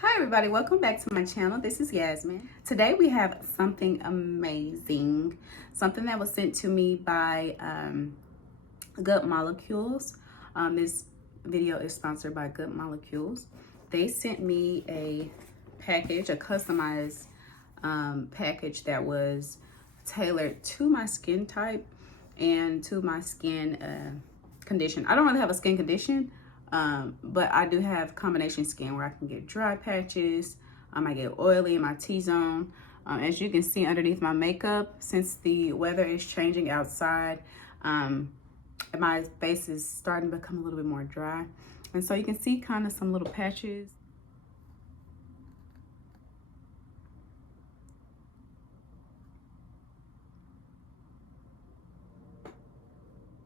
Hi everybody, welcome back to my channel. This is Yasmin. Today we have something amazing, something that was sent to me by Good Molecules. This video is sponsored by Good Molecules. They sent me a package, a customized package that was tailored to my skin type and to my skin condition. I don't really have a skin condition, but I do have combination skin where I can get dry patches. I get oily in my T-zone. As you can see underneath my makeup, since the weather is changing outside, my face is starting to become a little bit more dry. And so you can see kind of some little patches.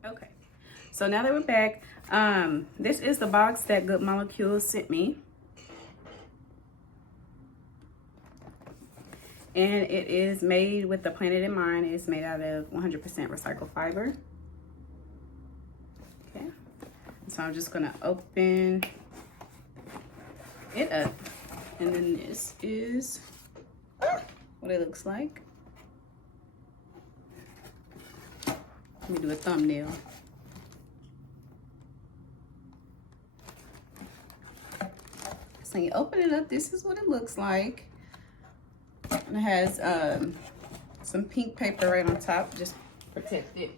Okay, so now that we're back, this is the box that Good Molecules sent me. And it is made with the planet in mind. It's made out of 100% recycled fiber. Okay, so I'm just gonna open it up. And then this is what it looks like. Let me do a thumbnail. So you open it up, this is what it looks like. And it has some pink paper right on top, just protect it.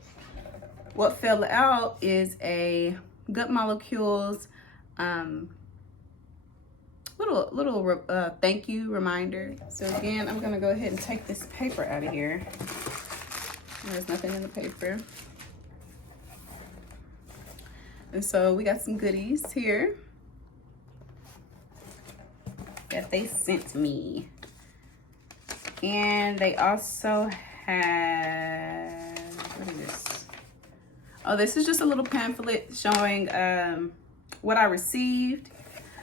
What fell out is a Good Molecules little thank you reminder. So again, I'm gonna go ahead and take this paper out of here. There's nothing in the paper. And so we got some goodies here that they sent me. And they also have, what is this? Oh, this is just a little pamphlet showing what I received.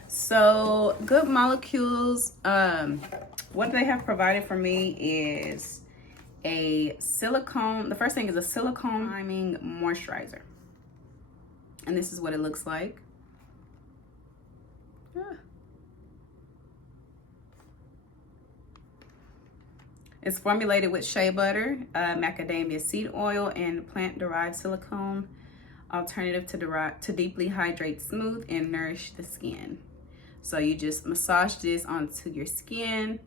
So Good Molecules, what they have provided for me is a silicone. The first thing is a silicone priming moisturizer. And this is what it looks like. It's formulated with shea butter, macadamia seed oil, and plant-derived silicone alternative to deeply hydrate, smooth, and nourish the skin. So you just massage this onto your skin.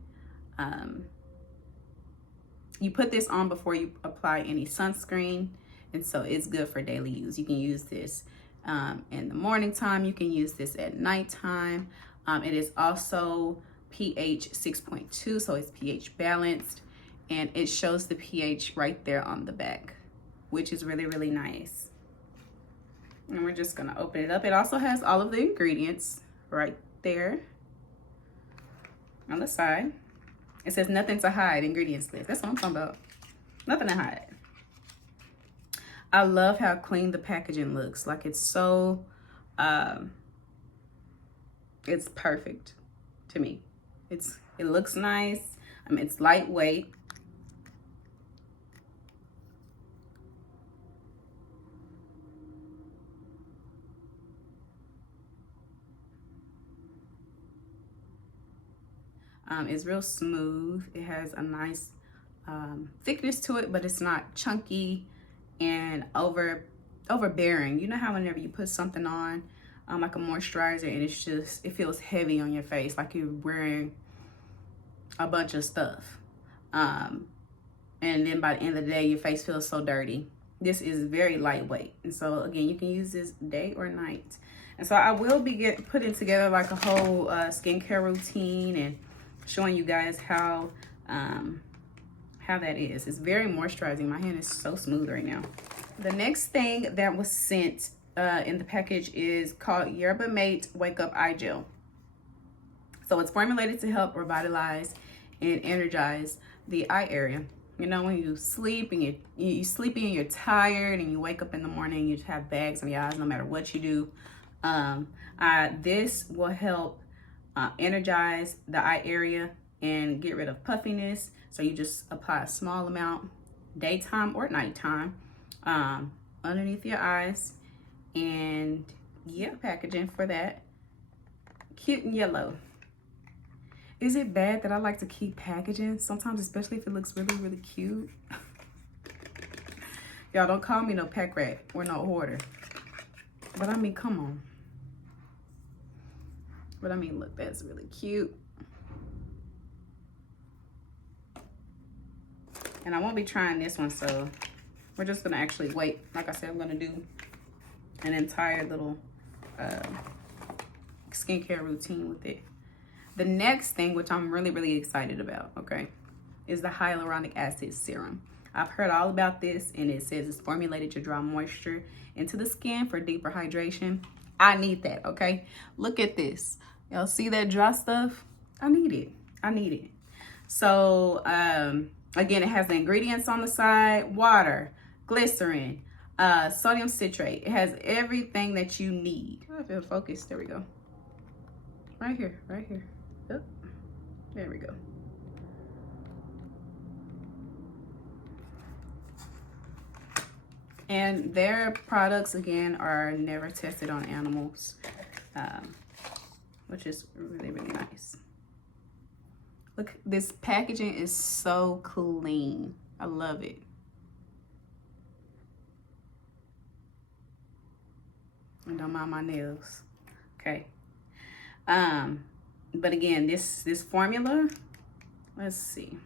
You put this on before you apply any sunscreen, and so it's good for daily use. You can use this in the morning time. You can use this at nighttime. It is also pH 6.2, so it's pH balanced, and it shows the pH right there on the back, which is really, really nice. And we're just gonna open it up. It also has all of the ingredients right there on the side. It says nothing to hide, ingredients list. That's what I'm talking about. Nothing to hide. I love how clean the packaging looks. Like it's so, it's perfect to me. It looks nice. It's lightweight. It's real smooth. It has a nice thickness to it, but it's not chunky and overbearing. You know how whenever you put something on, like a moisturizer, and it feels heavy on your face, like you're wearing a bunch of stuff. And then by the end of the day, your face feels so dirty. This is very lightweight. And so again, you can use this day or night. And so I will be putting together like a whole skincare routine and showing you guys how that is. It's very moisturizing. My hand is so smooth right now. The next thing that was sent in the package is called Yerba Mate Wake Up Eye Gel. So it's formulated to help revitalize and energize the eye area. You know, when you sleep and you're sleepy and you're tired and you wake up in the morning, you just have bags on your eyes no matter what you do. This will help energize the eye area and get rid of puffiness. So you just apply a small amount daytime or nighttime underneath your eyes. And yeah, packaging for that. Cute and yellow. Is it bad that I like to keep packaging sometimes, especially if it looks really, really cute? Y'all don't call me no pack rat or no hoarder. But I mean, come on. But I mean, look, that's really cute. And I won't be trying this one, so we're just gonna actually wait. Like I said, I'm gonna do an entire little skincare routine with it. The next thing, which I'm really, really excited about, okay, is the Hyaluronic Acid Serum. I've heard all about this, and it says it's formulated to draw moisture into the skin for deeper hydration. I need that, okay? Look at this. Y'all see that dry stuff? I need it. I need it. So, again, it has the ingredients on the side: water, glycerin, sodium citrate. It has everything that you need. Oh, I feel focused. There we go. Right here, right here. Oh, there we go. And their products, again, are never tested on animals, which is really, really nice. Look, this packaging is so clean. I love it. And don't mind my nails. Okay. But again, this formula, let's see.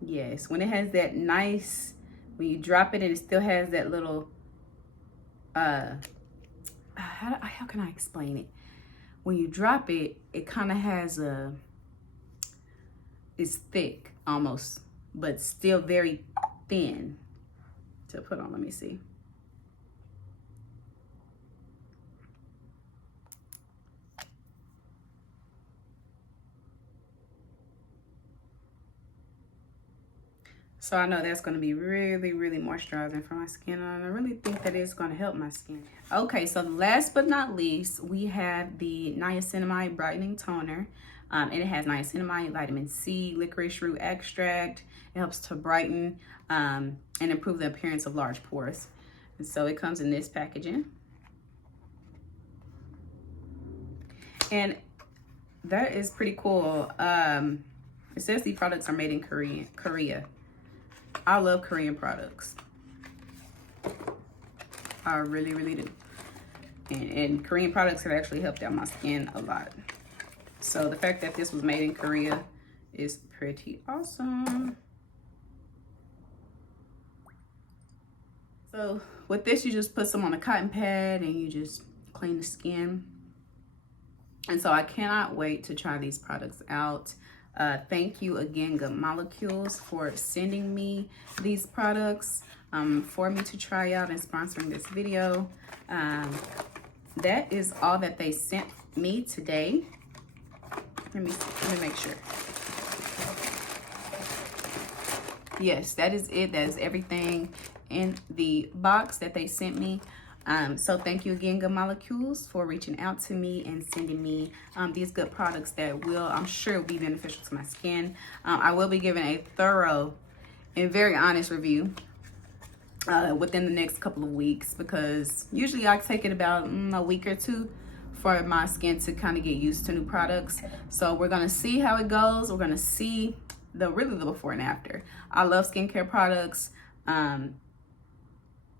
Yes, when it has that nice, when you drop it and it still has that little, how can I explain it? When you drop it, it kind of has it's thick almost, but still very thin to put on. Let me see. So I know that's going to be really, really moisturizing for my skin. And I really think that it's going to help my skin. Okay, so last but not least, we have the Niacnimide Brightening Toner. And it has niacinimide, vitamin C, licorice root extract. It helps to brighten and improve the appearance of large pores. And so it comes in this packaging. And that is pretty cool. It says these products are made in Korea. I love Korean products. I really, really do. And Korean products have actually helped out my skin a lot. So the fact that this was made in Korea is pretty awesome. So with this, you just put some on a cotton pad and you just clean the skin. And so I cannot wait to try these products out. Thank you again, Good Molecules, for sending me these products for me to try out and sponsoring this video. That is all that they sent me today. Let me make sure. Yes, that is it. That is everything in the box that they sent me. So thank you again, Good Molecules, for reaching out to me and sending me these good products that will, I'm sure, will be beneficial to my skin. I will be giving a thorough and very honest review within the next couple of weeks, because usually I take it about a week or two for my skin to kind of get used to new products. So we're gonna see how it goes. We're gonna see really the before and after. I love skincare products.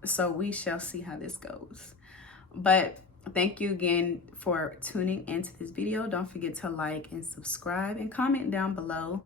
So we shall see how this goes. But thank you again for tuning into this video. Don't forget to like and subscribe and comment down below.